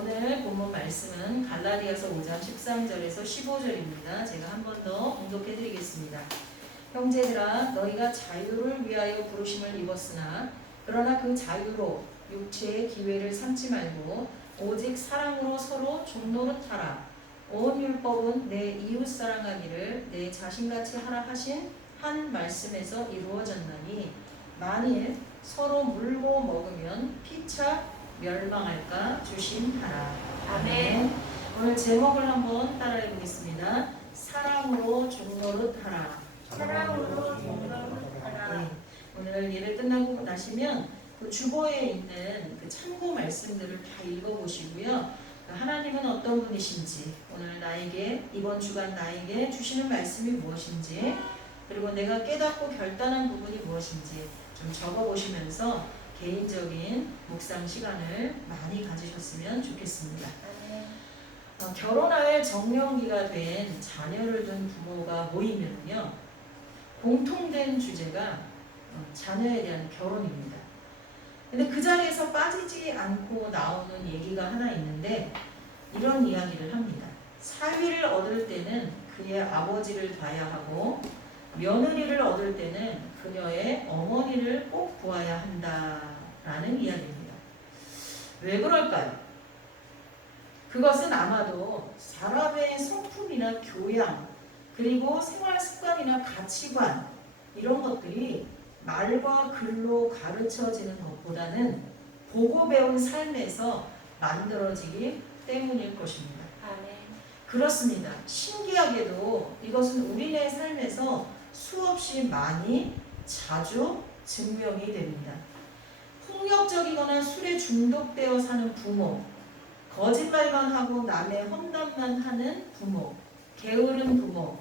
오늘 본문 말씀은 갈라디아서 5장 13절에서 15절입니다. 제가 한 번 더 봉독해 드리겠습니다. 형제들아 너희가 자유를 위하여 부르심을 입었으나 그러나 그 자유로 육체의 기회를 삼지 말고 오직 사랑으로 서로 종노릇하라. 온 율법은 내 이웃 사랑하기를 내 자신같이 하라 하신 한 말씀에서 이루어졌나니 만일 서로 물고 먹으면 피차 멸망할까 조심하라. 아멘. 오늘 제목을 한번 따라해 보겠습니다. 사랑으로 종노릇하라. 사랑으로 종노릇하라. 네. 오늘 예를 끝나고 나시면 그 주보에 있는 그 참고 말씀들을 다 읽어보시고요. 하나님은 어떤 분이신지, 오늘 나에게 이번 주간 나에게 주시는 말씀이 무엇인지, 그리고 내가 깨닫고 결단한 부분이 무엇인지 좀 적어보시면서 개인적인 묵상 시간을 많이 가지셨으면 좋겠습니다. 결혼할 정년기가 된 자녀를 둔 부모가 모이면요, 공통된 주제가 자녀에 대한 결혼입니다. 근데 그 자리에서 빠지지 않고 나오는 얘기가 하나 있는데 이런 이야기를 합니다. 사위를 얻을 때는 그의 아버지를 봐야 하고 며느리를 얻을 때는 그녀의 어머니를 꼭 보아야 한다라는 이야기입니다. 왜 그럴까요? 그것은 아마도 사람의 성품이나 교양, 그리고 생활 습관이나 가치관 이런 것들이 말과 글로 가르쳐지는 것보다는 보고 배운 삶에서 만들어지기 때문일 것입니다. 아멘. 그렇습니다. 신기하게도 이것은 우리네 삶에서 수없이 많이 자주 증명이 됩니다. 폭력적이거나 술에 중독되어 사는 부모, 거짓말만 하고 남의 험담만 하는 부모, 게으른 부모,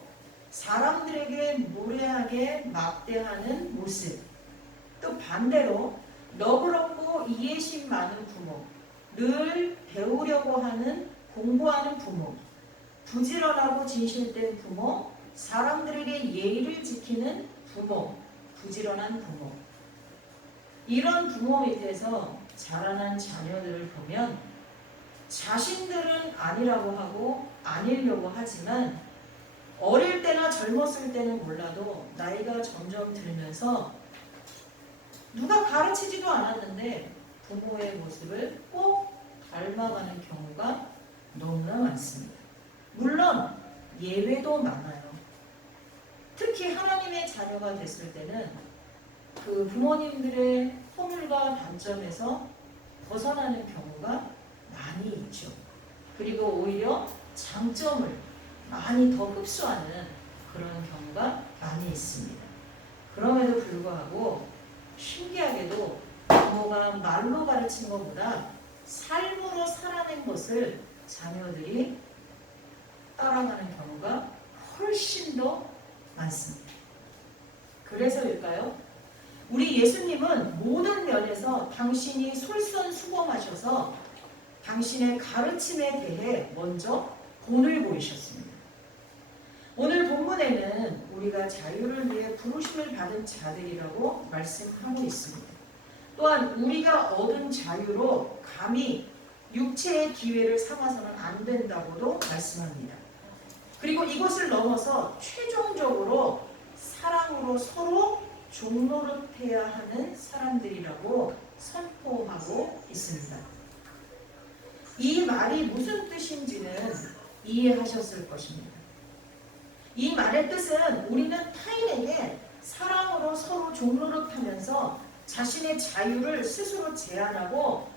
사람들에게 무례하게 막대하는 모습, 또 반대로 너그럽고 이해심 많은 부모, 늘 배우려고 하는 공부하는 부모, 부지런하고 진실된 부모, 사람들에게 예의를 지키는 부모, 부지런한 부모. 이런 부모 밑에서 자라난 자녀들을 보면 자신들은 아니라고 하고 아니려고 하지만 어릴 때나 젊었을 때는 몰라도 나이가 점점 들면서 누가 가르치지도 않았는데 부모의 모습을 꼭 닮아가는 경우가 너무나 많습니다. 물론 예외도 많아요. 특히 하나님의 자녀가 됐을 때는 그 부모님들의 허물과 단점에서 벗어나는 경우가 많이 있죠. 그리고 오히려 장점을 많이 더 흡수하는 그런 경우가 많이 있습니다. 그럼에도 불구하고 신기하게도 부모가 말로 가르친 것보다 삶으로 살아낸 것을 자녀들이 따라가는 경우가 훨씬 더 많습니다. 그래서일까요? 우리 예수님은 모든 면에서 당신이 솔선수범하셔서 당신의 가르침에 대해 먼저 본을 보이셨습니다. 오늘 본문에는 우리가 자유를 위해 부르심을 받은 자들이라고 말씀하고 있습니다. 또한 우리가 얻은 자유로 감히 육체의 기회를 삼아서는 안 된다고도 말씀합니다. 그리고 이것을 넘어서 최종적으로 사랑으로 서로 종노릇해야 하는 사람들이라고 선포하고 있습니다. 이 말이 무슨 뜻인지는 이해하셨을 것입니다. 이 말의 뜻은 우리는 타인에게 사랑으로 서로 종노릇하면서 자신의 자유를 스스로 제한하고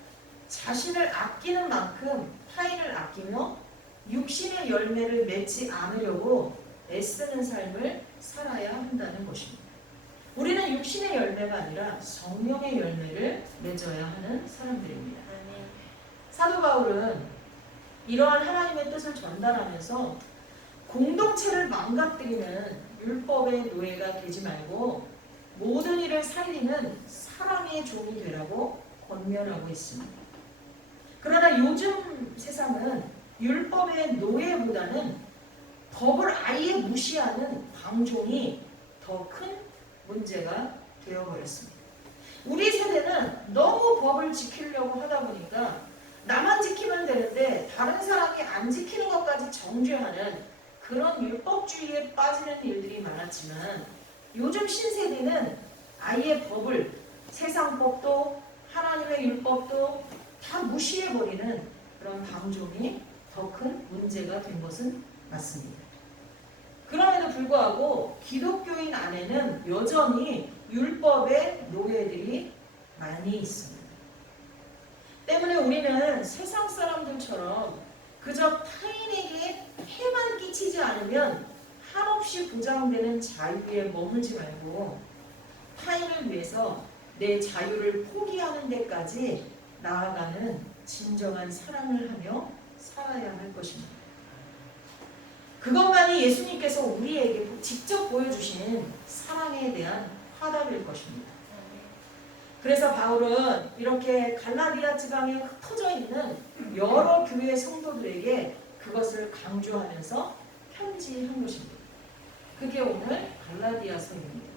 자신을 아끼는 만큼 타인을 아끼며 육신의 열매를 맺지 않으려고 애쓰는 삶을 살아야 한다는 것입니다. 우리는 육신의 열매가 아니라 성령의 열매를 맺어야 하는 사람들입니다. 사도 바울은 이러한 하나님의 뜻을 전달하면서 공동체를 망가뜨리는 율법의 노예가 되지 말고 모든 일을 살리는 사랑의 종이 되라고 권면하고 있습니다. 그러나 요즘 세상은 율법의 노예보다는 법을 아예 무시하는 방종이 더 큰 문제가 되어버렸습니다. 우리 세대는 너무 법을 지키려고 하다 보니까 나만 지키면 되는데 안 지키는 것까지 정죄하는 그런 율법주의에 빠지는 일들이 많았지만 요즘 신세대는 아예 법을, 세상 법도 하나님의 율법도 다 무시해버리는 그런 방종이 더 큰 문제가 된 것은 맞습니다. 그럼에도 불구하고 기독교인 안에는 여전히 율법의 노예들이 많이 있습니다. 때문에 우리는 세상 사람들처럼 그저 타인에게 해만 끼치지 않으면 한없이 보장되는 자유에 머물지 말고 타인을 위해서 내 자유를 포기하는 데까지 나아가는 진정한 사랑을 하며 살아야 할 것입니다. 그것만이 예수님께서 우리에게 직접 보여주신 사랑에 대한 화답일 것입니다. 그래서 바울은 이렇게 갈라디아 지방에 흩어져 있는 여러 교회 성도들에게 그것을 강조하면서 편지한 것입니다. 그게 오늘 갈라디아서입니다.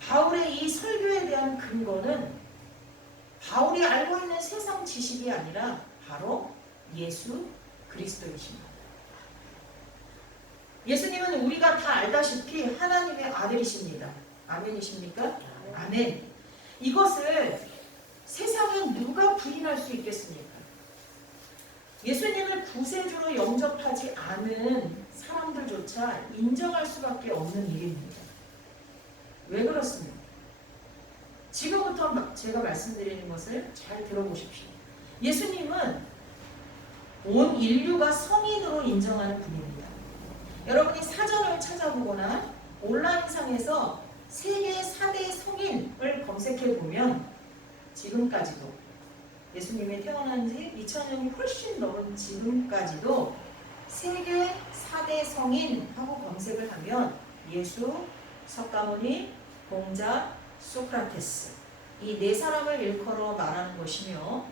바울의 이 설교에 대한 근거는 바울이 알고 있는 세상 지식이 아니라 바로 예수 그리스도이십니다. 예수님은 우리가 다 알다시피 하나님의 아들이십니다. 아멘이십니까? 아멘. 이것을 세상에 누가 부인할 수 있겠습니까? 예수님을 구세주로 영접하지 않은 사람들조차 인정할 수밖에 없는 일입니다. 왜 그렇습니까? 지금부터 제가 말씀드리는 것을 잘 들어보십시오. 예수님은 온 인류가 성인으로 인정하는 분입니다. 여러분이 사전을 찾아보거나 온라인상에서 세계 4대 성인을 검색해보면 지금까지도 예수님이 태어난 지 2000년이 훨씬 넘은 지금까지도 세계 4대 성인하고 검색을 하면 예수, 석가모니, 공자, 소크라테스 이 네 사람을 일컬어 말하는 것이며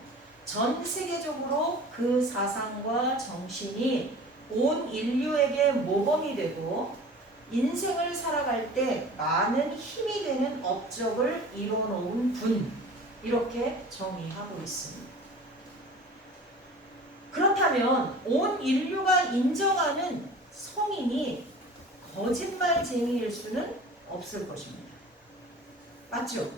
전 세계적으로 그 사상과 정신이 온 인류에게 모범이 되고 인생을 살아갈 때 많은 힘이 되는 업적을 이뤄놓은 분 이렇게 정의하고 있습니다. 그렇다면 온 인류가 인정하는 성인이 거짓말쟁이일 수는 없을 것입니다. 맞죠?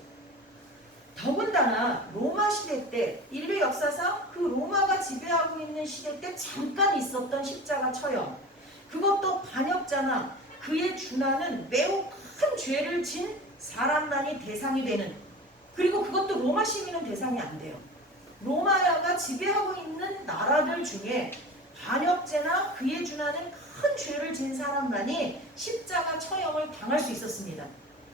더군다나 로마 시대 때 인류 역사상 그 로마가 지배하고 있는 시대 때 잠깐 있었던 십자가 처형 그것도 반역자나 그에 준하는 매우 큰 죄를 진 사람만이 대상이 되는 그리고 그것도 로마 시민은 대상이 안 돼요. 로마가 지배하고 있는 나라들 중에 반역죄나 그에 준하는 큰 죄를 진 사람만이 십자가 처형을 당할 수 있었습니다.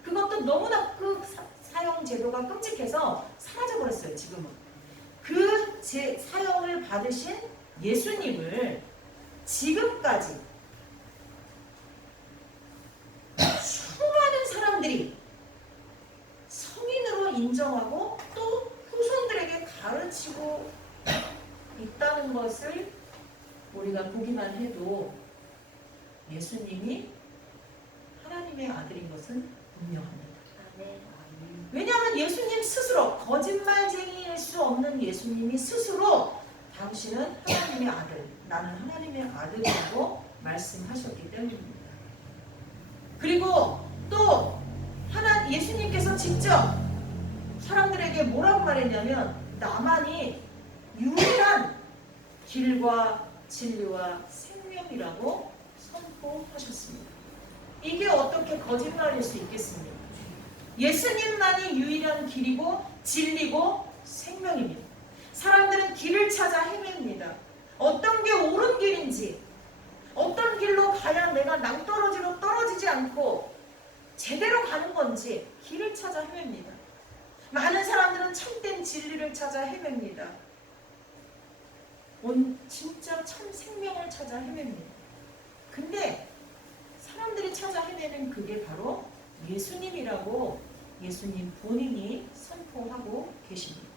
그것도 너무나 그 사형 제도가 끔찍해서 사라져버렸어요. 지금은. 그 사형을 받으신 예수님을 지금까지 수많은 사람들이 성인으로 인정하고 또 후손들에게 가르치고 있다는 것을 우리가 보기만 해도 예수님이 하나님의 아들인 것은 분명합니다. 왜냐하면 예수님 스스로 거짓말쟁이일 수 없는 예수님이 스스로 당신은 하나님의 아들, 나는 하나님의 아들이라고 말씀하셨기 때문입니다. 그리고 또 예수님께서 직접 사람들에게 뭐라고 말했냐면 나만이 유일한 길과 진리와 생명이라고 선포하셨습니다. 이게 어떻게 거짓말일 수 있겠습니까? 예수님만이 유일한 길이고 진리고 생명입니다. 사람들은 길을 찾아 헤맵니다. 어떤 게 옳은 길인지 어떤 길로 가야 내가 낭떠러지로 떨어지지 않고 제대로 가는 건지 길을 찾아 헤맵니다. 많은 사람들은 참된 진리를 찾아 헤맵니다. 진짜 참 생명을 찾아 헤맵니다. 근데 사람들이 찾아 헤매는 그게 바로 예수님이라고 예수님 본인이 선포하고 계십니다.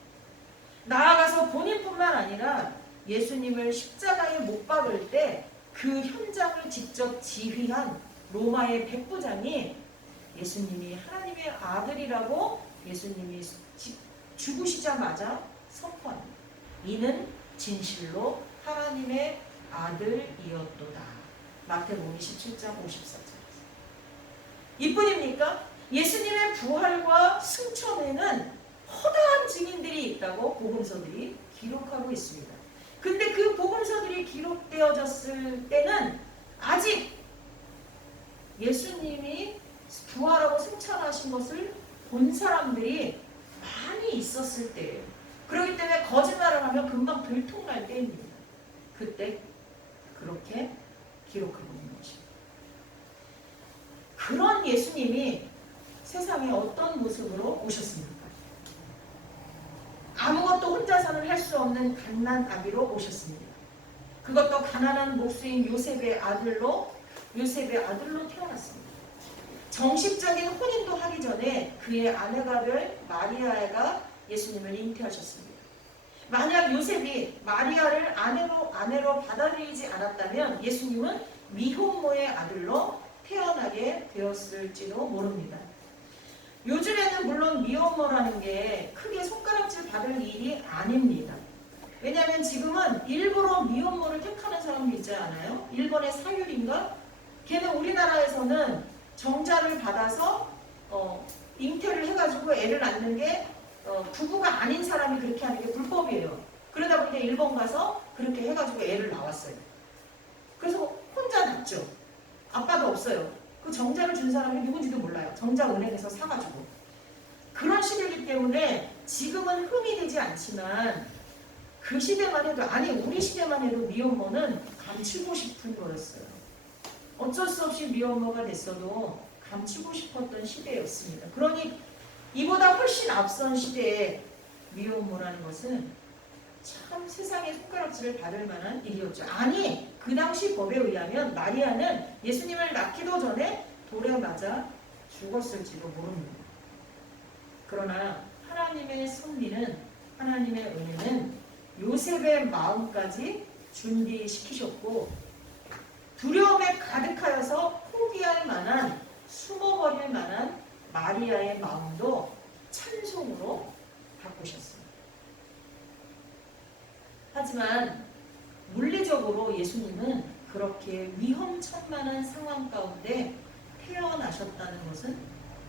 나아가서 본인뿐만 아니라 예수님을 십자가에 못 박을 때 그 현장을 직접 지휘한 로마의 백부장이 예수님이 하나님의 아들이라고 예수님이 죽으시자마자 선포합니다. 이는 진실로 하나님의 아들이었도다. 마태복음 27장 54절. 이뿐입니까? 예수님의 부활과 승천에는 허다한 증인들이 있다고 복음서들이 기록하고 있습니다. 근데 그 복음서들이 기록되어졌을 때는 아직 예수님이 부활하고 승천하신 것을 본 사람들이 많이 있었을 때예요. 그렇기 때문에 거짓말을 하면 금방 들통날 때입니다. 그때 그렇게 기록하고 있는 것입니다. 그런 예수님이 세상에 어떤 모습으로 오셨습니까? 아무것도 혼자서는 할 수 없는 갓난 아기로 오셨습니다. 그것도 가난한 목수인 요셉의 아들로 태어났습니다. 정식적인 혼인도 하기 전에 그의 아내가 될 마리아가 예수님을 잉태하셨습니다. 만약 요셉이 마리아를 아내로 받아들이지 않았다면 예수님은 미혼모의 아들로 태어나게 되었을지도 모릅니다. 요즘에는 물론 미혼모라는 게 크게 손가락질 받을 일이 아닙니다. 왜냐하면 지금은 일부러 미혼모를 택하는 사람도 있지 않아요? 일본의 사유리인가? 걔는 우리나라에서는 정자를 받아서 잉태를 해가지고 애를 낳는 게 부부가 아닌 사람이 그렇게 하는 게 불법이에요. 그러다 보니까 일본 가서 그렇게 해가지고 애를 낳았어요. 그래서 혼자 낳죠. 아빠도 없어요. 그 정자를 준 사람이 누군지도 몰라요. 정자 은행에서 사가지고. 그런 시대이기 때문에 지금은 흠이 되지 않지만 그 시대만 해도, 아니 우리 시대만 해도 미혼모는 감추고 싶은 거였어요. 어쩔 수 없이 미혼모가 됐어도 감추고 싶었던 시대였습니다. 그러니 이보다 훨씬 앞선 시대에 미혼모라는 것은 참 세상에 손가락질을 받을 만한 일이었죠. 아니 그 당시 법에 의하면 마리아는 예수님을 낳기도 전에 돌에 맞아 죽었을지도 모릅니다. 그러나 하나님의 섭리는, 하나님의 은혜는 요셉의 마음까지 준비시키셨고 두려움에 가득하여서 포기할 만한, 숨어버릴 만한 마리아의 마음도 찬송으로 바꾸셨습니다. 하지만 물리적으로 예수님은 그렇게 위험천만한 상황 가운데 태어나셨다는 것은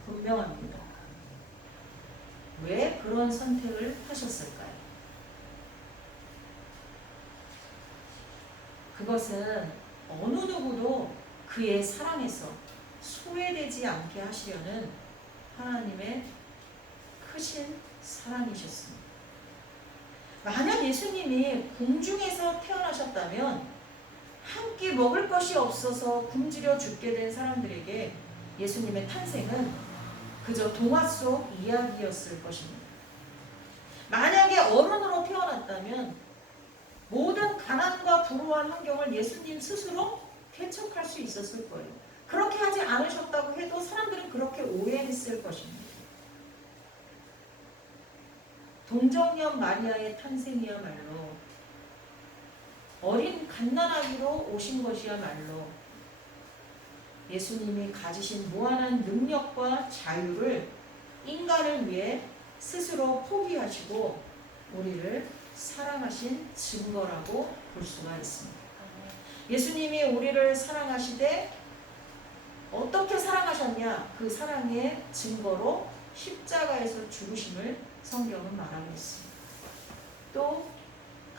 분명합니다. 왜 그런 선택을 하셨을까요? 그것은 어느 누구도 그의 사랑에서 소외되지 않게 하시려는 하나님의 크신 사랑이셨습니다. 만약 예수님이 궁중에서 태어나셨다면 한 끼 먹을 것이 없어서 굶주려 죽게 된 사람들에게 예수님의 탄생은 그저 동화 속 이야기였을 것입니다. 만약에 어른으로 태어났다면 모든 가난과 불우한 환경을 예수님 스스로 개척할 수 있었을 거예요. 그렇게 하지 않으셨다고 해도 사람들은 그렇게 오해했을 것입니다. 동정녀 마리아의 탄생이야말로 어린 갓난아기로 오신 것이야말로 예수님이 가지신 무한한 능력과 자유를 인간을 위해 스스로 포기하시고 우리를 사랑하신 증거라고 볼 수가 있습니다. 예수님이 우리를 사랑하시되 어떻게 사랑하셨냐? 그 사랑의 증거로 십자가에서 죽으심을 성경은 말하고 있습니다. 또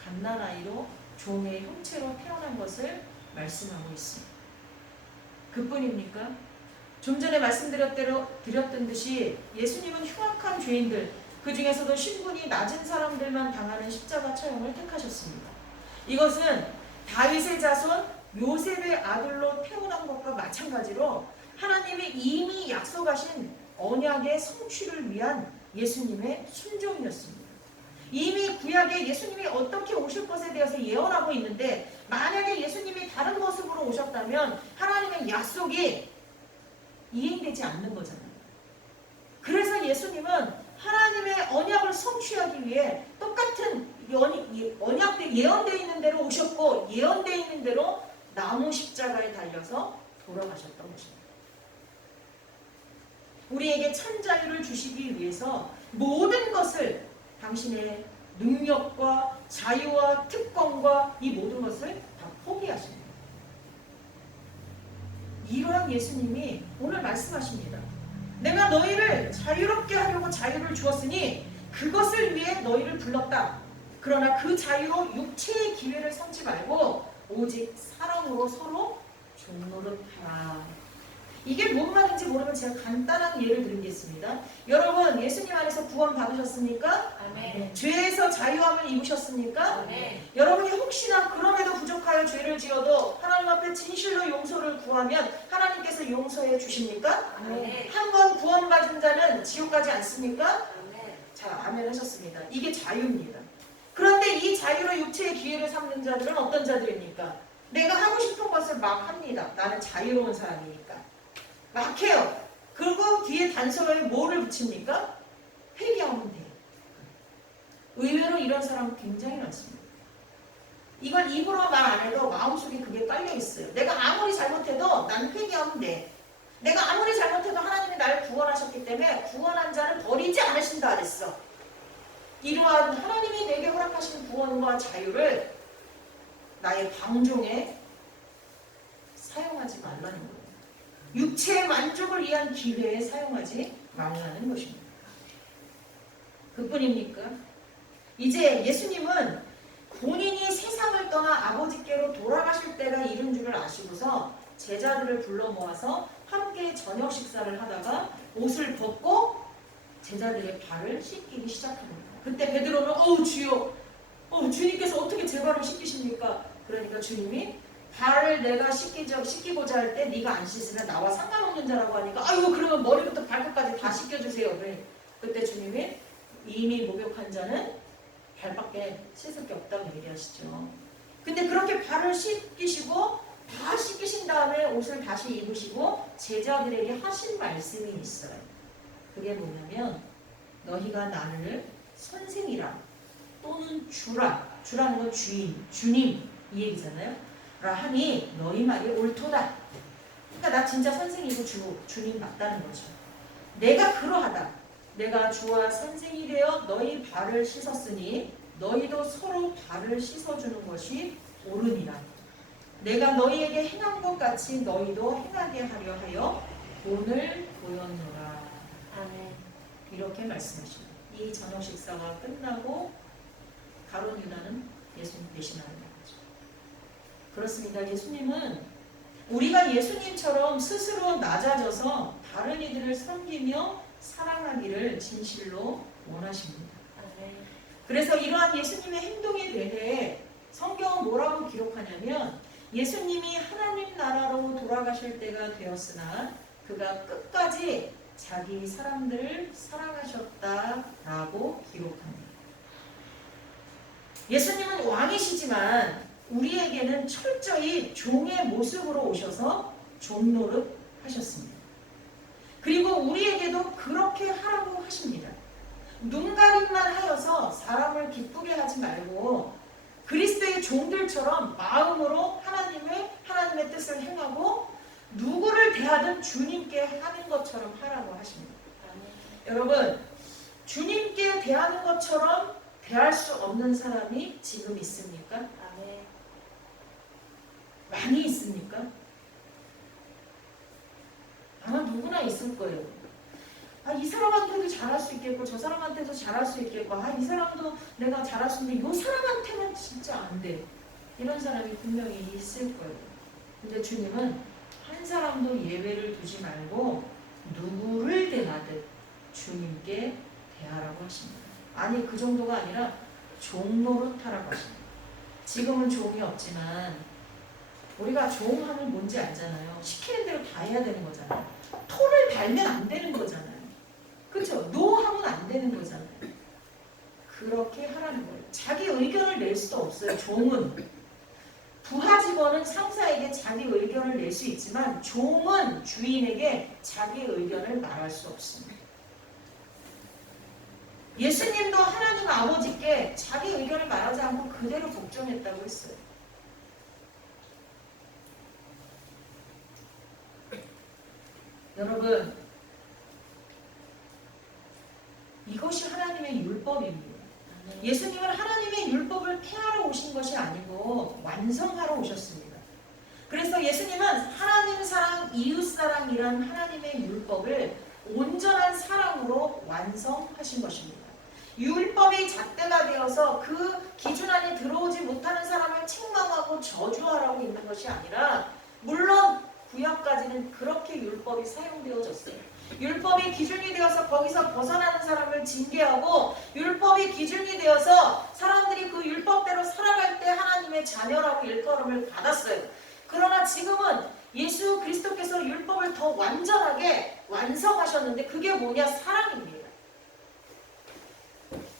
갓난아이로 종의 형체로 태어난 것을 말씀하고 있습니다. 그뿐입니까? 좀 전에 말씀드렸던 듯이 예수님은 흉악한 죄인들, 그 중에서도 신분이 낮은 사람들만 당하는 십자가 처형을 택하셨습니다. 이것은 다윗의 자손 요셉의 아들로 태어난 것과 마찬가지로 하나님이 이미 약속하신 언약의 성취를 위한 예수님의 순종이었습니다. 이미 구약에 예수님이 어떻게 오실 것에 대해서 예언하고 있는데 만약에 예수님이 다른 모습으로 오셨다면 하나님의 약속이 이행되지 않는 거잖아요. 그래서 예수님은 하나님의 언약을 성취하기 위해 똑같은 언약대 예언되어 있는 대로 오셨고 예언되어 있는 대로 나무 십자가에 달려서 돌아가셨던 것입니다. 우리에게 참 자유를 주시기 위해서 모든 것을 당신의 능력과 자유와 특권과 이 모든 것을 다 포기하셨습니다. 예수님이 오늘 말씀하십니다. 내가 너희를 자유롭게 하려고 자유를 주었으니 그것을 위해 너희를 불렀다. 그러나 그 자유로 육체의 기회를 삼지 말고 오직 사랑으로 서로 종노릇하라. 이게 뭔 말인지 모르면 제가 간단한 예를 드리겠습니다. 여러분, 예수님 안에서 구원 받으셨습니까? 아멘. 죄에서 자유함을 입으셨습니까? 아멘. 여러분이 혹시나 그럼에도 부족하여 죄를 지어도 하나님 앞에 진실로 용서를 구하면 하나님께서 용서해 주십니까? 아멘. 한 번 구원받은 자는 지옥 가지 않습니까? 아멘. 자, 아멘 하셨습니다. 이게 자유입니다. 그런데 이 자유로 육체의 기회를 삼는 자들은 어떤 자들입니까? 내가 하고 싶은 것을 막 합니다. 나는 자유로운 사람이니까. 막 해요. 그리고 뒤에 단서에 뭐를 붙입니까? 회개하면 돼요. 의외로 이런 사람 굉장히 많습니다. 이걸 입으로 말 안 해도 마음속에 그게 깔려 있어요. 내가 아무리 잘못해도 나는 회개하면 돼. 내가 아무리 잘못해도 하나님이 나를 구원하셨기 때문에 구원한 자는 버리지 않으신다 그랬어. 이러한 하나님이 내게 허락하신 구원과 자유를 나의 방종에 사용하지 말라는 거예요. 육체의 만족을 위한 기회에 사용하지 말라는 것입니다. 그뿐입니까? 이제 예수님은 본인이 세상을 떠나 아버지께로 돌아가실 때가 이른 줄을 아시고서 제자들을 불러 모아서 함께 저녁 식사를 하다가 옷을 벗고 제자들의 발을 씻기기 시작합니다. 그때 베드로는 어우 주여, 주님께서 어떻게 제 발을 씻기십니까? 그러니까 주님이 발을 내가 씻기고자 할 때 네가 안 씻으면 나와 상관없는 자라고 하니까 아이고 그러면 머리부터 발끝까지 다 씻겨주세요. 그때 주님이 이미 목욕한 자는 발밖에 씻을 게 없다고 얘기하시죠. 근데 그렇게 발을 씻기시고 다 씻기신 다음에 옷을 다시 입으시고 제자들에게 하신 말씀이 있어요. 그게 뭐냐면 너희가 나를 선생이라 또는 주라는 건 주님 이 얘기잖아요. 라 하니 너희 말이 옳도다. 그러니까 나 진짜 선생이고 주님 맞다는 거죠. 내가 그러하다. 내가 주와 선생이 되어 너희 발을 씻었으니 너희도 서로 발을 씻어주는 것이 옳으니라. 내가 너희에게 행한 것 같이 너희도 행하게 하려 하여 오늘 보였노라. 아멘. 이렇게 말씀하십니다. 이 저녁 식사가 끝나고 가룟 유다는 예수님 대신하는 거죠. 그렇습니다. 예수님은 우리가 예수님처럼 스스로 낮아져서 다른 이들을 섬기며 사랑하기를 진실로 원하십니다. 아멘. 그래서 이러한 예수님의 행동에 대해 성경은 뭐라고 기록하냐면 예수님이 하나님 나라로 돌아가실 때가 되었으나 그가 끝까지 자기 사람들을 사랑하셨다라고 기록합니다. 예수님은 왕이시지만 우리에게는 철저히 종의 모습으로 오셔서 종노릇 하셨습니다. 그리고 우리에게도 그렇게 하라고 하십니다. 눈가림만 하여서 사람을 기쁘게 하지 말고 그리스도의 종들처럼 마음으로 하나님의 뜻을 행하고 누구를 대하든 주님께 하는 것처럼 하라고 하십니다. 여러분, 주님께 대하는 것처럼 대할 수 없는 사람이 지금 있습니까? 아멘. 많이 있습니까? 아마 누구나 있을 거예요. 이 사람한테도 잘할 수 있겠고 저 사람한테도 잘할 수 있겠고 이 사람도 내가 잘할 수 있는데 이 사람한테는 진짜 안 돼. 이런 사람이 분명히 있을 거예요. 근데 주님은 한 사람도 예외를 두지 말고 누구를 대하듯 주님께 대하라고 하십니다. 아니 그 정도가 아니라 종노릇하라고 하십니다. 지금은 종이 없지만 우리가 종하면 뭔지 알잖아요. 시키는 대로 다 해야 되는 거잖아요. 토를 달면 안 되는 거잖아요. 그렇죠? 노 하면 안 되는 거잖아요. 그렇게 하라는 거예요. 자기 의견을 낼 수도 없어요. 종은. 부하 직원은 상사에게 자기 의견을 낼 수 있지만 종은 주인에게 자기 의견을 말할 수 없습니다. 예수님도 하나님 아버지께 자기 의견을 말하지 않고 그대로 복종했다고 했어요. 여러분, 이것이 하나님의 율법입니다. 예수님은 하나님의 율법을 폐하러 오신 것이 아니고 완성하러 오셨습니다. 그래서 예수님은 하나님 사랑, 이웃 사랑이란 하나님의 율법을 온전한 사랑으로 완성하신 것입니다. 율법이 잣대가 되어서 그 기준 안에 들어오지 못하는 사람을 책망하고 저주하라고 있는 것이 아니라, 물론 구약까지는 그렇게 율법이 사용되어졌어요. 율법이 기준이 되어서 거기서 벗어나는 사람을 징계하고, 율법이 기준이 되어서 사람들이 그 율법대로 살아갈 때 하나님의 자녀라고 일컬음을 받았어요. 그러나 지금은 예수 그리스도께서 율법을 더 완전하게 완성하셨는데, 그게 뭐냐? 사랑입니다.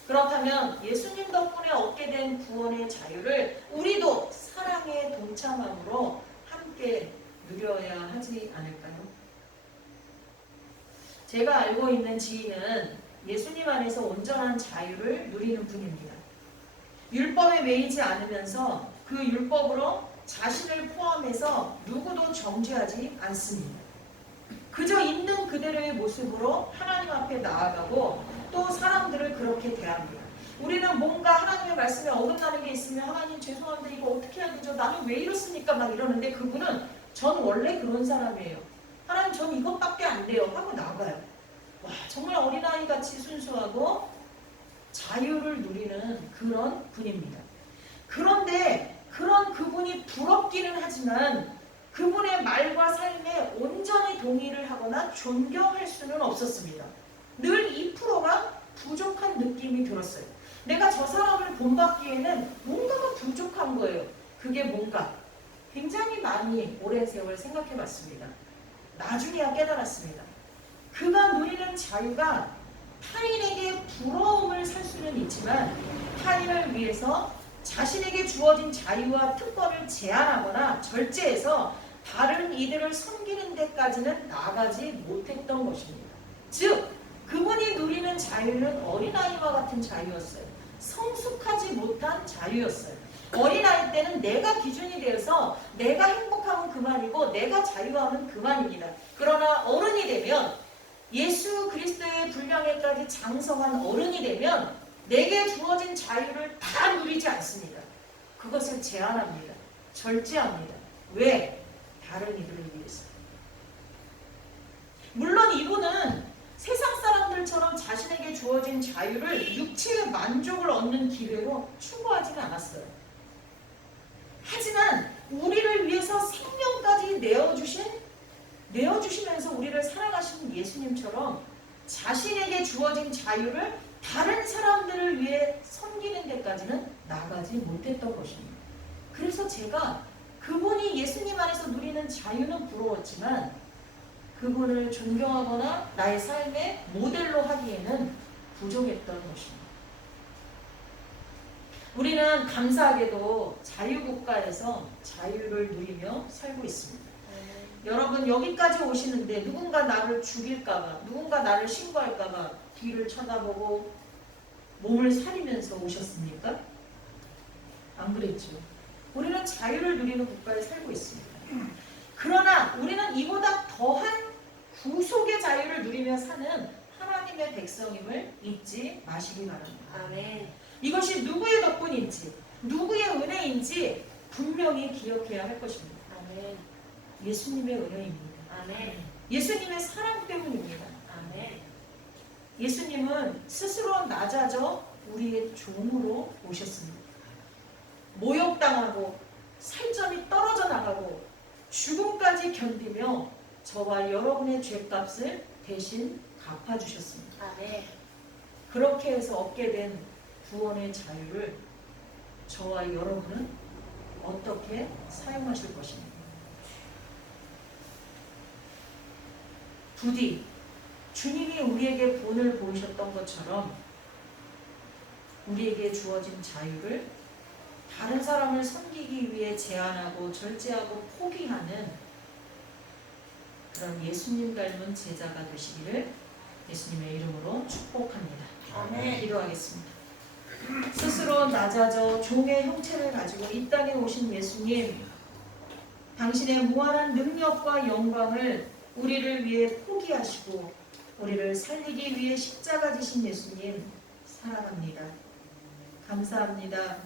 그렇다면 예수님 덕분에 얻게 된 구원의 자유를 우리도 사랑의 동참함으로 함께 누려야 하지 않을까요? 제가 알고 있는 지인은 예수님 안에서 온전한 자유를 누리는 분입니다. 율법에 매이지 않으면서 그 율법으로 자신을 포함해서 누구도 정죄하지 않습니다. 그저 있는 그대로의 모습으로 하나님 앞에 나아가고 또 사람들을 그렇게 대합니다. 우리는 뭔가 하나님의 말씀에 어긋나는 게 있으면, 하나님 죄송합니다, 이거 어떻게 해야 되죠? 나는 왜 이렇습니까? 막 이러는데, 그분은 전 원래 그런 사람이에요. 하나님, 전 이것밖에 안 돼요 하고 나가요. 와, 정말 어린아이같이 순수하고 자유를 누리는 그런 분입니다. 그런데 그런 그분이 부럽기는 하지만 그분의 말과 삶에 온전히 동의를 하거나 존경할 수는 없었습니다. 늘 2%가 부족한 느낌이 들었어요. 내가 저 사람을 본받기에는 뭔가가 부족한 거예요. 그게 뭔가? 굉장히 많이 오랜 세월 생각해 봤습니다. 나중에야 깨달았습니다. 그가 누리는 자유가 타인에게 부러움을 살 수는 있지만, 타인을 위해서 자신에게 주어진 자유와 특권을 제한하거나 절제해서 다른 이들을 섬기는 데까지는 나가지 못했던 것입니다. 즉, 그분이 누리는 자유는 어린아이와 같은 자유였어요. 성숙하지 못한 자유였어요. 어린아이 때는 내가 기준이 되어서 내가 행복하면 그만이고 내가 자유하면 그만입니다. 그러나 어른이 되면, 예수 그리스도의 분량에까지 장성한 어른이 되면 내게 주어진 자유를 다 누리지 않습니다. 그것을 제한합니다. 절제합니다. 왜? 다른 이들을 위해서. 물론 이분은 세상 사람들처럼 자신에게 주어진 자유를 육체의 만족을 얻는 기회로 추구하지는 않았어요. 하지만 우리를 위해서 생명까지 내어주시면서 우리를 사랑하시는 예수님처럼 자신에게 주어진 자유를 다른 사람들을 위해 섬기는 데까지는 나가지 못했던 것입니다. 그래서 제가 그분이 예수님 안에서 누리는 자유는 부러웠지만 그분을 존경하거나 나의 삶의 모델로 하기에는 부족했던 것입니다. 우리는 감사하게도 자유국가에서 자유를 누리며 살고 있습니다. 여러분, 여기까지 오시는데 누군가 나를 죽일까봐, 누군가 나를 신고할까봐 뒤를 쳐다보고 몸을 사리면서 오셨습니까? 안 그랬죠. 우리는 자유를 누리는 국가에 살고 있습니다. 그러나 우리는 이보다 더한 구속의 자유를 누리며 사는 하나님의 백성임을 잊지 마시기 바랍니다. 아멘. 이것이 누구의 덕분인지, 누구의 은혜인지 분명히 기억해야 할 것입니다. 아멘. 예수님의 은혜입니다. 아멘. 예수님의 사랑 때문입니다. 아멘. 예수님은 스스로 낮아져 우리의 종으로 오셨습니다. 모욕당하고 살점이 떨어져 나가고 죽음까지 견디며 저와 여러분의 죄값을 대신 갚아주셨습니다. 아멘. 그렇게 해서 얻게 된 구원의 자유를 저와 여러분은 어떻게 사용하실 것입니까? 부디 주님이 우리에게 본을 보이셨던 것처럼 우리에게 주어진 자유를 다른 사람을 섬기기 위해 제한하고 절제하고 포기하는 그런 예수님 닮은 제자가 되시기를 예수님의 이름으로 축복합니다. 아멘. 기도하겠습니다. 스스로 낮아져 종의 형체를 가지고 이 땅에 오신 예수님, 당신의 무한한 능력과 영광을 우리를 위해 포기하시고 우리를 살리기 위해 십자가 지신 예수님 사랑합니다. 감사합니다.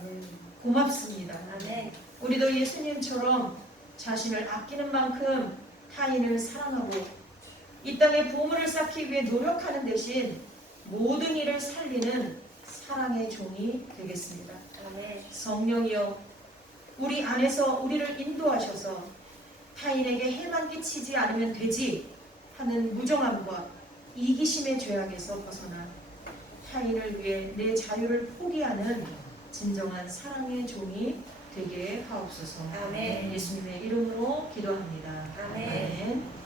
고맙습니다. 아멘. 우리도 예수님처럼 자신을 아끼는 만큼 타인을 사랑하고 이 땅에 보물을 쌓기 위해 노력하는 대신 모든 일을 살리는 사랑의 종이 되겠습니다. 아멘. 성령이여 우리 안에서 우리를 인도하셔서 타인에게 해만 끼치지 않으면 되지 하는 무정함과 이기심의 죄악에서 벗어나 타인을 위해 내 자유를 포기하는 진정한 사랑의 종이 되게 하옵소서. 아멘. 예수님의 이름으로 기도합니다. 아멘.